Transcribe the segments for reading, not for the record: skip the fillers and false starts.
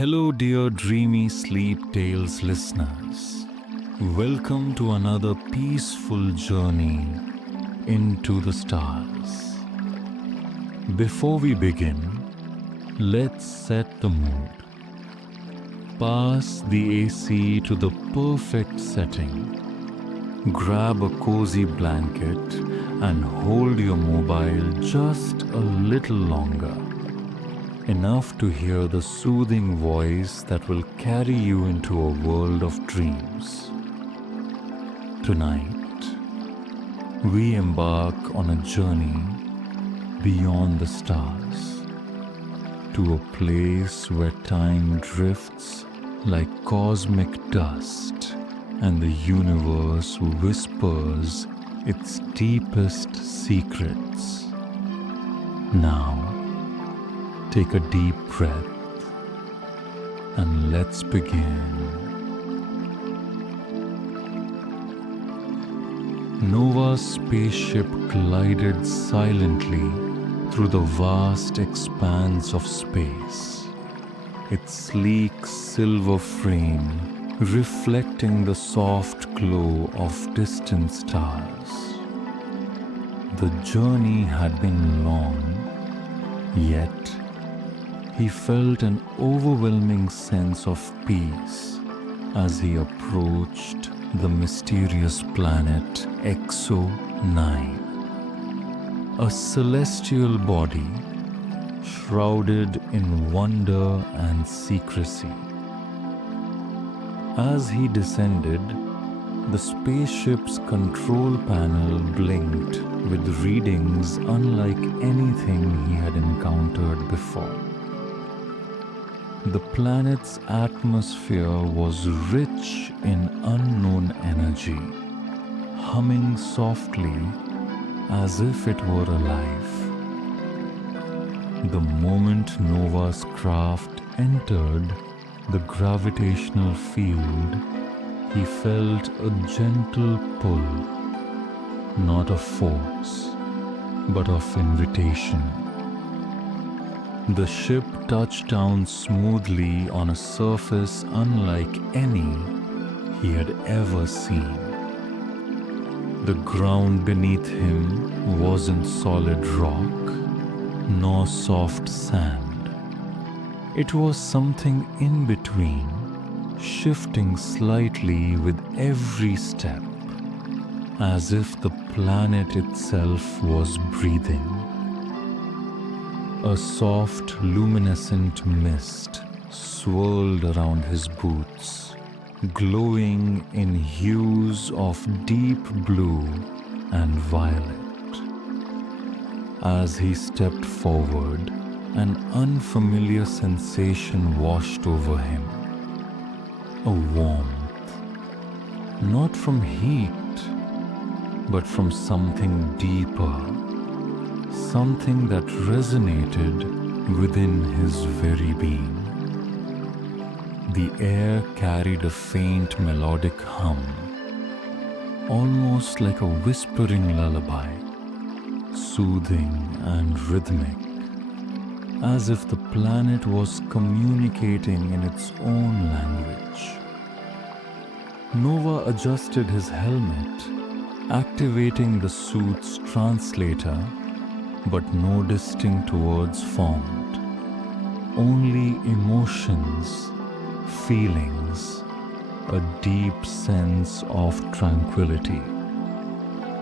Hello, dear Dreamy Sleep Tales listeners. Welcome to another peaceful journey into the stars. Before we begin, let's set the mood. Pass the AC to the perfect setting. Grab a cozy blanket and hold your mobile just a little longer. Enough to hear the soothing voice that will carry you into a world of dreams. Tonight, we embark on a journey beyond the stars to a place where time drifts like cosmic dust and the universe whispers its deepest secrets. Now, take a deep breath and let's begin. Nova's spaceship glided silently through the vast expanse of space, its sleek silver frame reflecting the soft glow of distant stars. The journey had been long, yet he felt an overwhelming sense of peace as he approached the mysterious planet XO9, a celestial body shrouded in wonder and secrecy. As he descended, the spaceship's control panel blinked with readings unlike anything he had encountered before. The planet's atmosphere was rich in unknown energy, humming softly as if it were alive. The moment Nova's craft entered the gravitational field, he felt a gentle pull, not of force, but of invitation. The ship touched down smoothly on a surface unlike any he had ever seen. The ground beneath him wasn't solid rock, nor soft sand. It was something in between, shifting slightly with every step, as if the planet itself was breathing. A soft, luminescent mist swirled around his boots, glowing in hues of deep blue and violet. As he stepped forward, an unfamiliar sensation washed over him. A warmth, not from heat, but from something deeper. Something that resonated within his very being. The air carried a faint melodic hum, almost like a whispering lullaby, soothing and rhythmic, as if the planet was communicating in its own language. Nova adjusted his helmet, activating the suit's translator, but no distinct words formed. Only emotions, feelings, a deep sense of tranquility.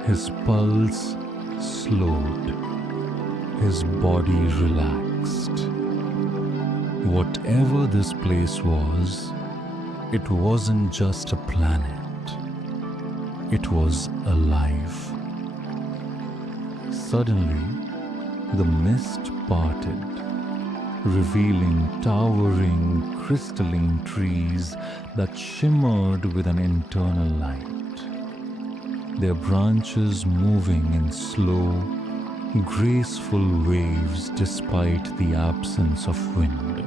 His pulse slowed, his body relaxed. Whatever this place was, it wasn't just a planet. It was alive. Suddenly, the mist parted, revealing towering crystalline trees that shimmered with an internal light, their branches moving in slow, graceful waves despite the absence of wind.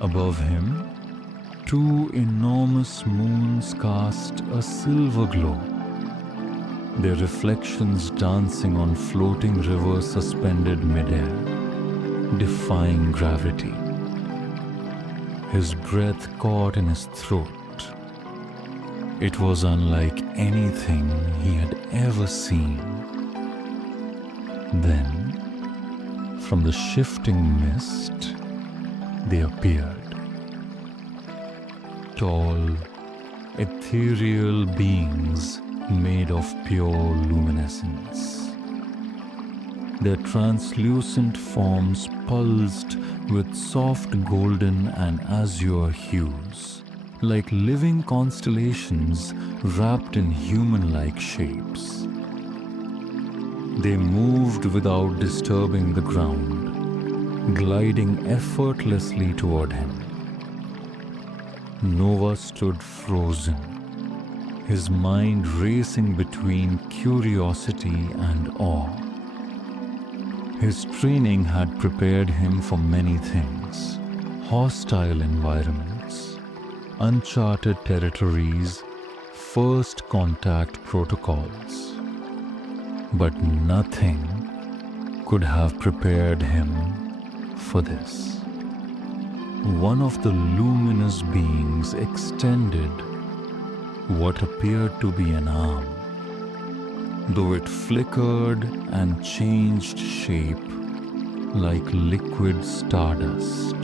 Above him, two enormous moons cast a silver glow, their reflections dancing on floating rivers suspended midair, defying gravity. his breath caught in his throat. It was unlike anything he had ever seen. Then, from the shifting mist, they appeared. Tall, ethereal beings made of pure luminescence. Their translucent forms pulsed with soft golden and azure hues, like living constellations wrapped in human-like shapes. They moved without disturbing the ground, gliding effortlessly toward him. Nova stood frozen, his mind racing between curiosity and awe. His training had prepared him for many things: hostile environments, uncharted territories, first contact protocols. But nothing could have prepared him for this. One of the luminous beings extended what appeared to be an arm, though it flickered and changed shape like liquid stardust.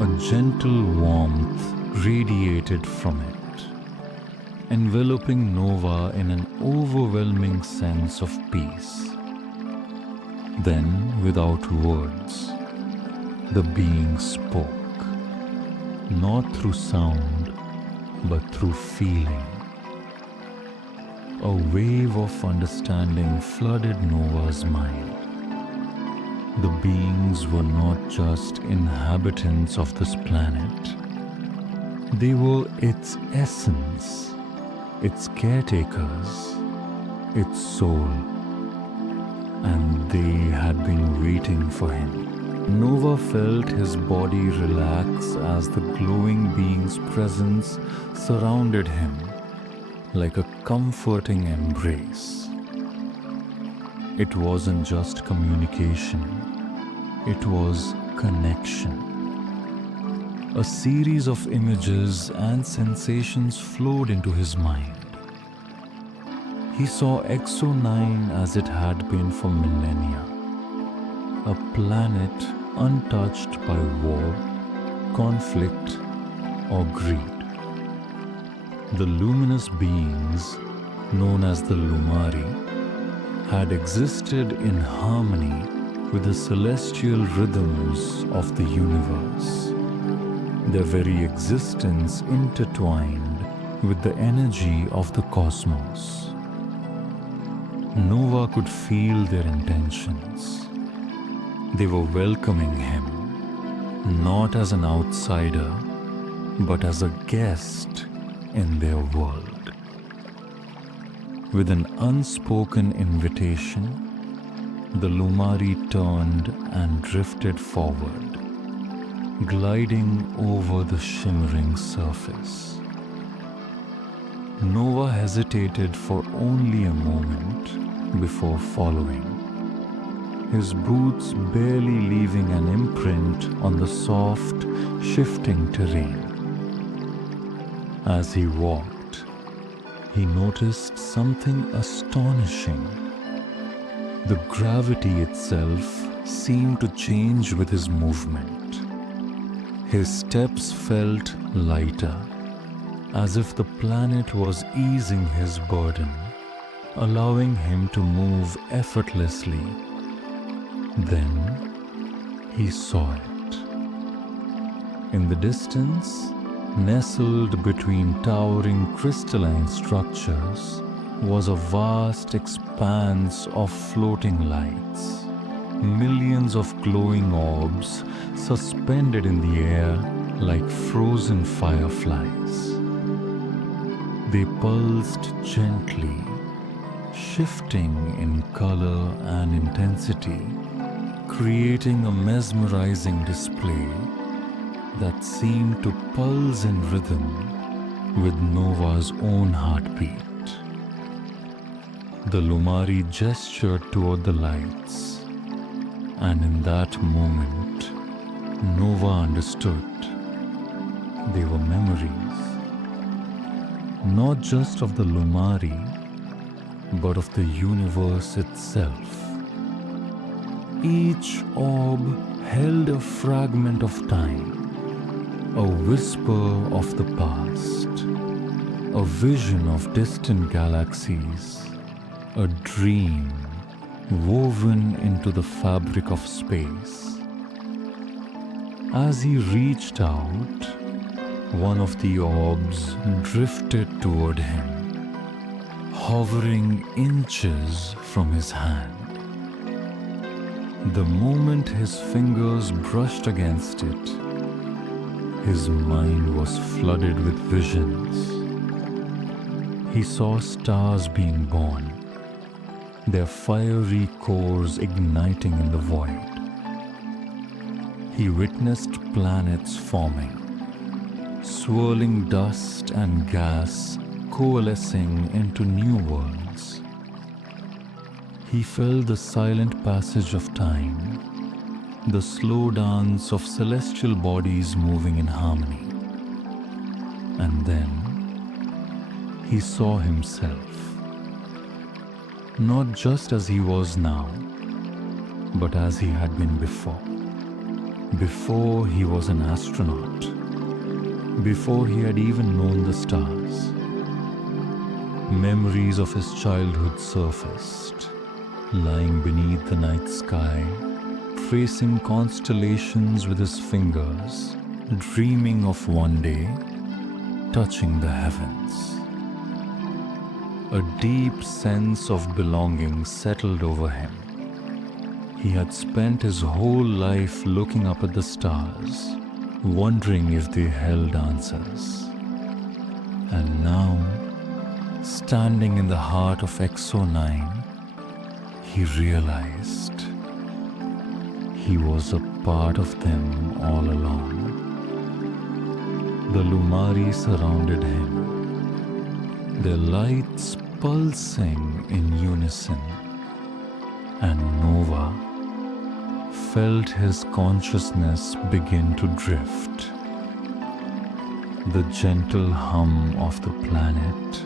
A gentle warmth radiated from it, enveloping Nova in an overwhelming sense of peace. Then, without words, the being spoke, not through sound, but through feeling. A wave of understanding flooded Nova's mind. The beings were not just inhabitants of this planet. They were its essence, its caretakers, its soul. And they had been waiting for him. Nova felt his body relax as the glowing being's presence surrounded him like a comforting embrace. It wasn't just communication, it was connection. A series of images and sensations flowed into his mind. He saw Exo 9 as it had been for millennia, a planet untouched by war, conflict, or greed. The luminous beings, known as the Lumari, had existed in harmony with the celestial rhythms of the universe, their very existence intertwined with the energy of the cosmos. Nova could feel their intentions. They were welcoming him, not as an outsider, but as a guest in their world. With an unspoken invitation, the Lumari turned and drifted forward, gliding over the shimmering surface. Nova hesitated for only a moment before following, his boots barely leaving an imprint on the soft, shifting terrain. As he walked, he noticed something astonishing. The gravity itself seemed to change with his movement. His steps felt lighter, as if the planet was easing his burden, allowing him to move effortlessly. Then he saw it. In the distance, nestled between towering crystalline structures, was a vast expanse of floating lights. Millions of glowing orbs suspended in the air like frozen fireflies. They pulsed gently, shifting in color and intensity, creating a mesmerizing display that seemed to pulse in rhythm with Nova's own heartbeat. The Lumari gestured toward the lights, and in that moment, Nova understood. They were memories, not just of the Lumari, but of the universe itself. Each orb held a fragment of time, a whisper of the past, a vision of distant galaxies, a dream woven into the fabric of space. As he reached out, one of the orbs drifted toward him, hovering inches from his hand. The moment his fingers brushed against it, his mind was flooded with visions. He saw stars being born, their fiery cores igniting in the void. He witnessed planets forming, swirling dust and gas coalescing into new worlds. He felt the silent passage of time, the slow dance of celestial bodies moving in harmony. And then he saw himself, not just as he was now, but as he had been before. Before he was an astronaut, before he had even known the stars. Memories of his childhood surfaced, lying beneath the night sky, tracing constellations with his fingers, dreaming of one day touching the heavens. A deep sense of belonging settled over him. He had spent his whole life looking up at the stars, wondering if they held answers. And now, standing in the heart of XO9, he realized he was a part of them all along. The Lumari surrounded him, their lights pulsing in unison, and Nova felt his consciousness begin to drift. The gentle hum of the planet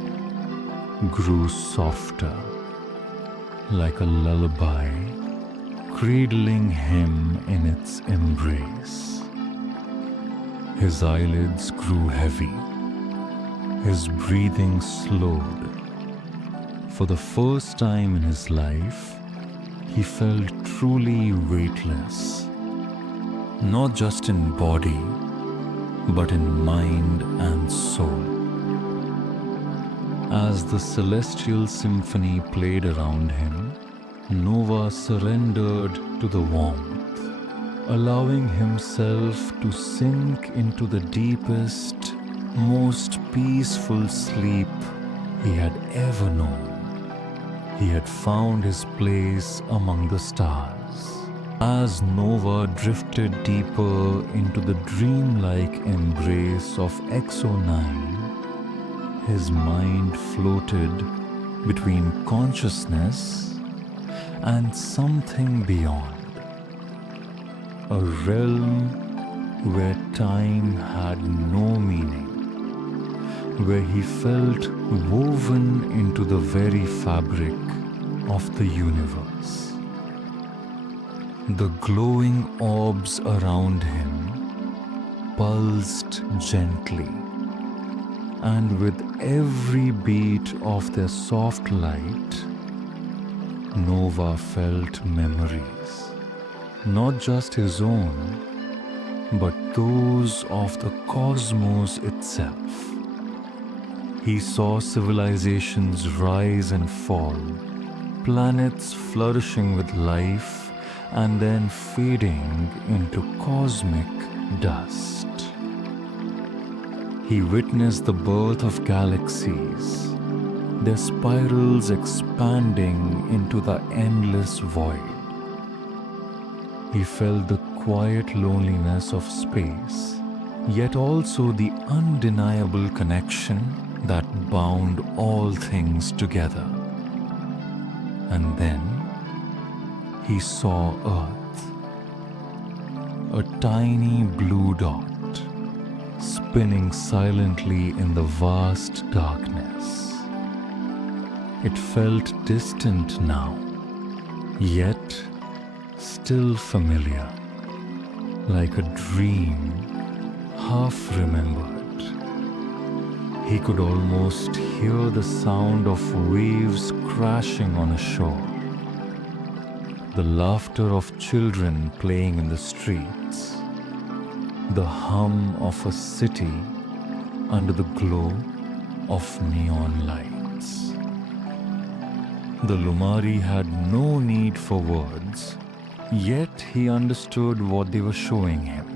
grew softer, like a lullaby, cradling him in its embrace. His eyelids grew heavy, his breathing slowed. For the first time in his life, he felt truly weightless, not just in body, but in mind and soul. As the celestial symphony played around him, Nova surrendered to the warmth, allowing himself to sink into the deepest, most peaceful sleep he had ever known. He had found his place among the stars. As Nova drifted deeper into the dreamlike embrace of XO9, his mind floated between consciousness and something beyond. A realm where time had no meaning, where he felt woven into the very fabric of the universe. The glowing orbs around him pulsed gently, and with every beat of their soft light, Nova felt memories, not just his own, but those of the cosmos itself. He saw civilizations rise and fall, planets flourishing with life and then fading into cosmic dust. He witnessed the birth of galaxies, their spirals expanding into the endless void. He felt the quiet loneliness of space, yet also the undeniable connection that bound all things together. And then he saw Earth, a tiny blue dot, spinning silently in the vast darkness. It felt distant now, yet still familiar, like a dream half remembered. He could almost hear the sound of waves crashing on a shore, the laughter of children playing in the streets, the hum of a city under the glow of neon lights. The Lumari had no need for words, yet he understood what they were showing him.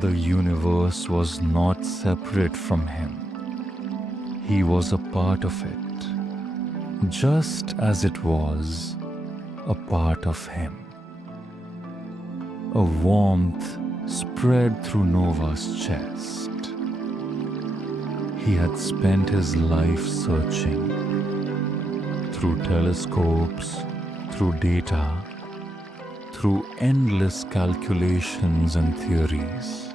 The universe was not separate from him. He was a part of it, just as it was a part of him. A warmth spread through Nova's chest. He had spent his life searching, through telescopes, through data, through endless calculations and theories,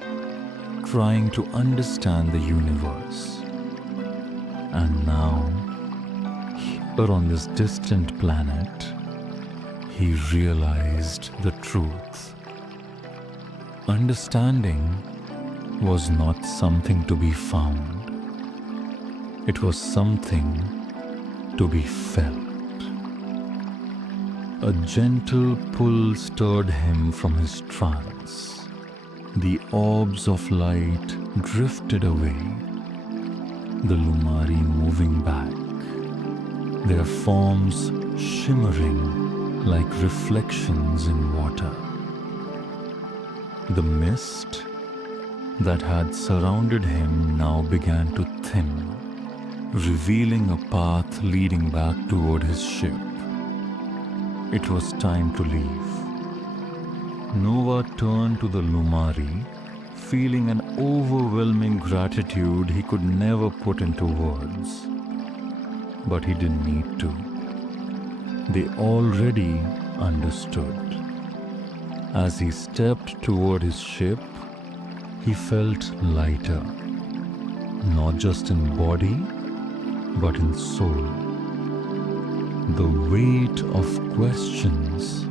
trying to understand the universe. And now, here on this distant planet, he realized the truth. Understanding was not something to be found. It was something to be felt. A gentle pull stirred him from his trance. The orbs of light drifted away, the Lumari moving back, their forms shimmering like reflections in water. The mist that had surrounded him now began to thin, revealing a path leading back toward his ship. It was time to leave. Nova turned to the Lumari, feeling an overwhelming gratitude he could never put into words. But he didn't need to. They already understood. As he stepped toward his ship, he felt lighter, not just in body, but in soul. The weight of questions,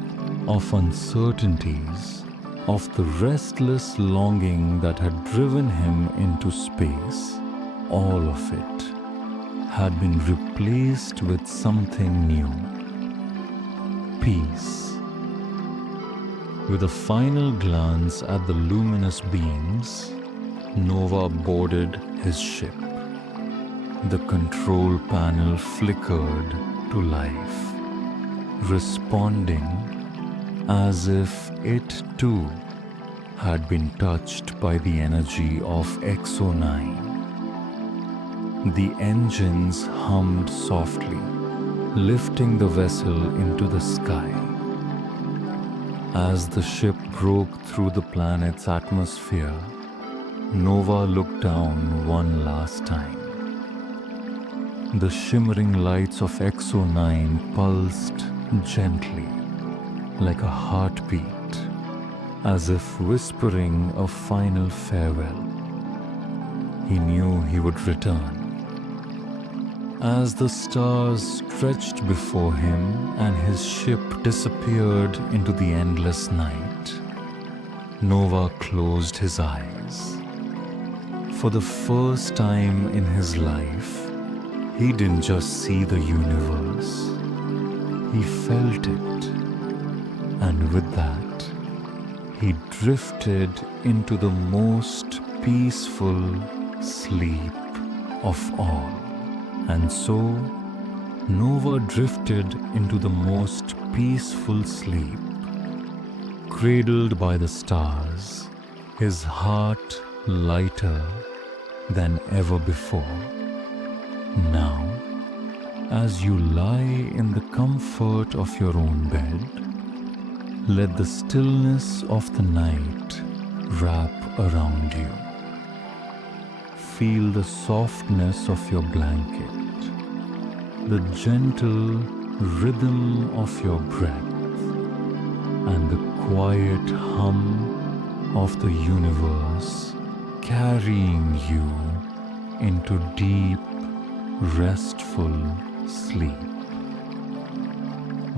of uncertainties, of the restless longing that had driven him into space, all of it had been replaced with something new. Peace. With a final glance at the luminous beams, Nova boarded his ship. The control panel flickered to life, responding as if it too had been touched by the energy of XO9. The engines hummed softly, lifting the vessel into the sky. As the ship broke through the planet's atmosphere, Nova looked down one last time. The shimmering lights of XO9 pulsed gently, like a heartbeat, as if whispering a final farewell. He knew he would return. As the stars stretched before him and his ship disappeared into the endless night, Nova closed his eyes. For the first time in his life, he didn't just see the universe, he felt it. And with that, he drifted into the most peaceful sleep of all. And so, Nova drifted into the most peaceful sleep, cradled by the stars, his heart lighter than ever before. Now, as you lie in the comfort of your own bed, let the stillness of the night wrap around you. Feel the softness of your blanket, the gentle rhythm of your breath, and the quiet hum of the universe carrying you into deep, restful sleep.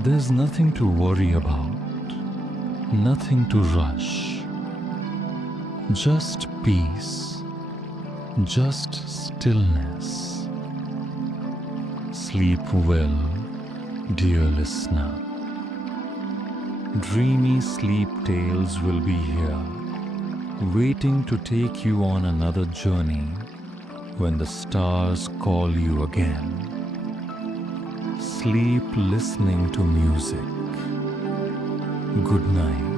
There's nothing to worry about, nothing to rush. Just peace, just stillness. Sleep well, dear listener. Dreamy sleep tales will be here, waiting to take you on another journey when the stars call you again. Sleep listening to music. Good night.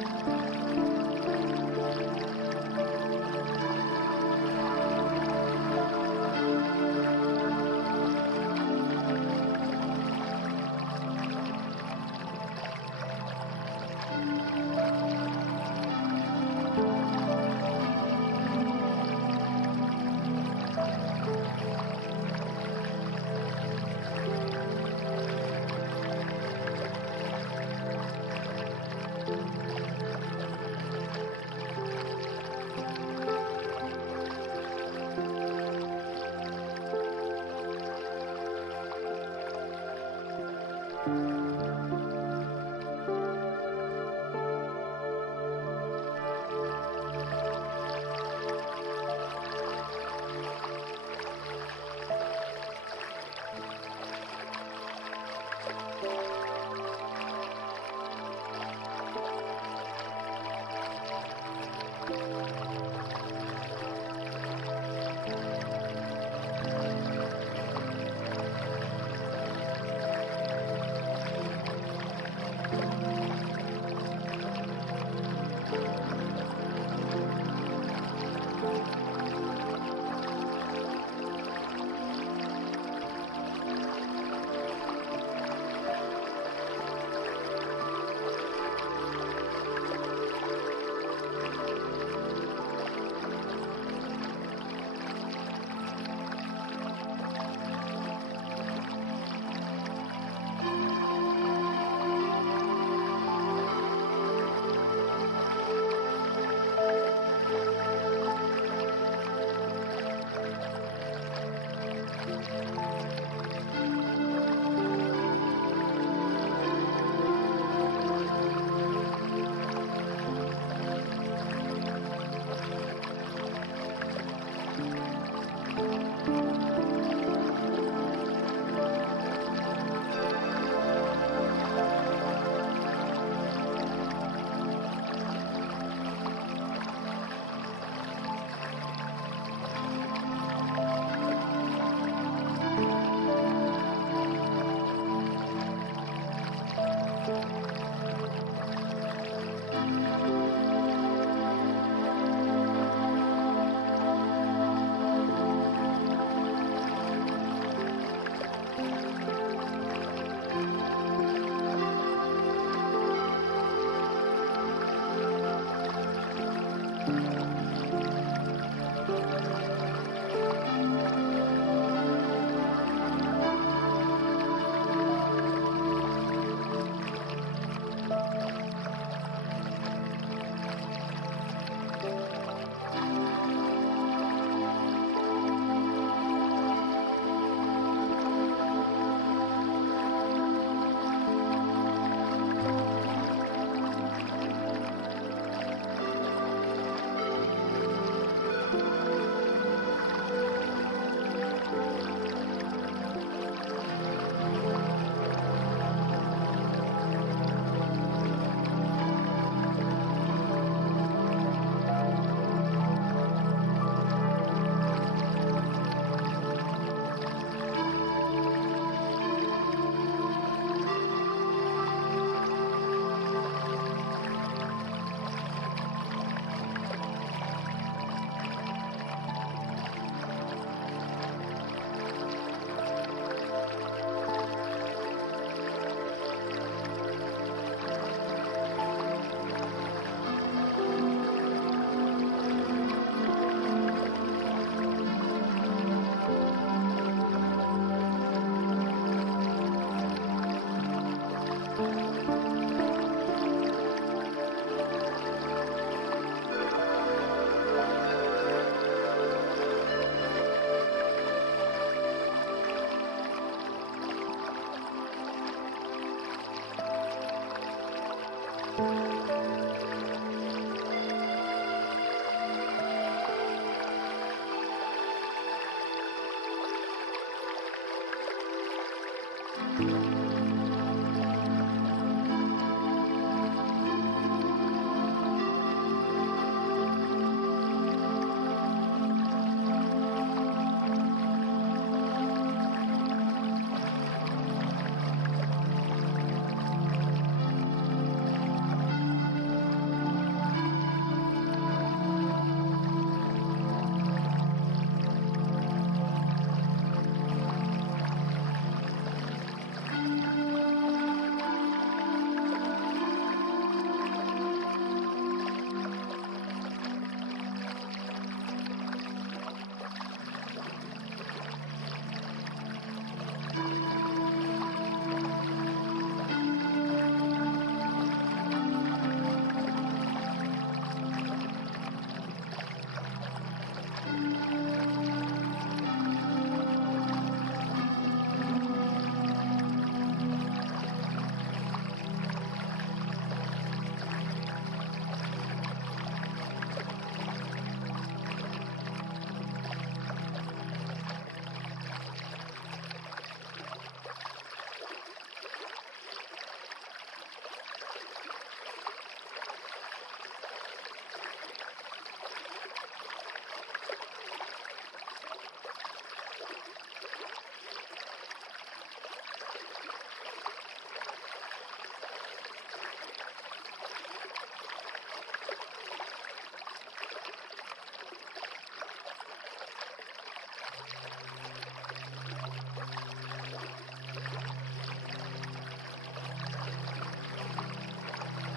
you.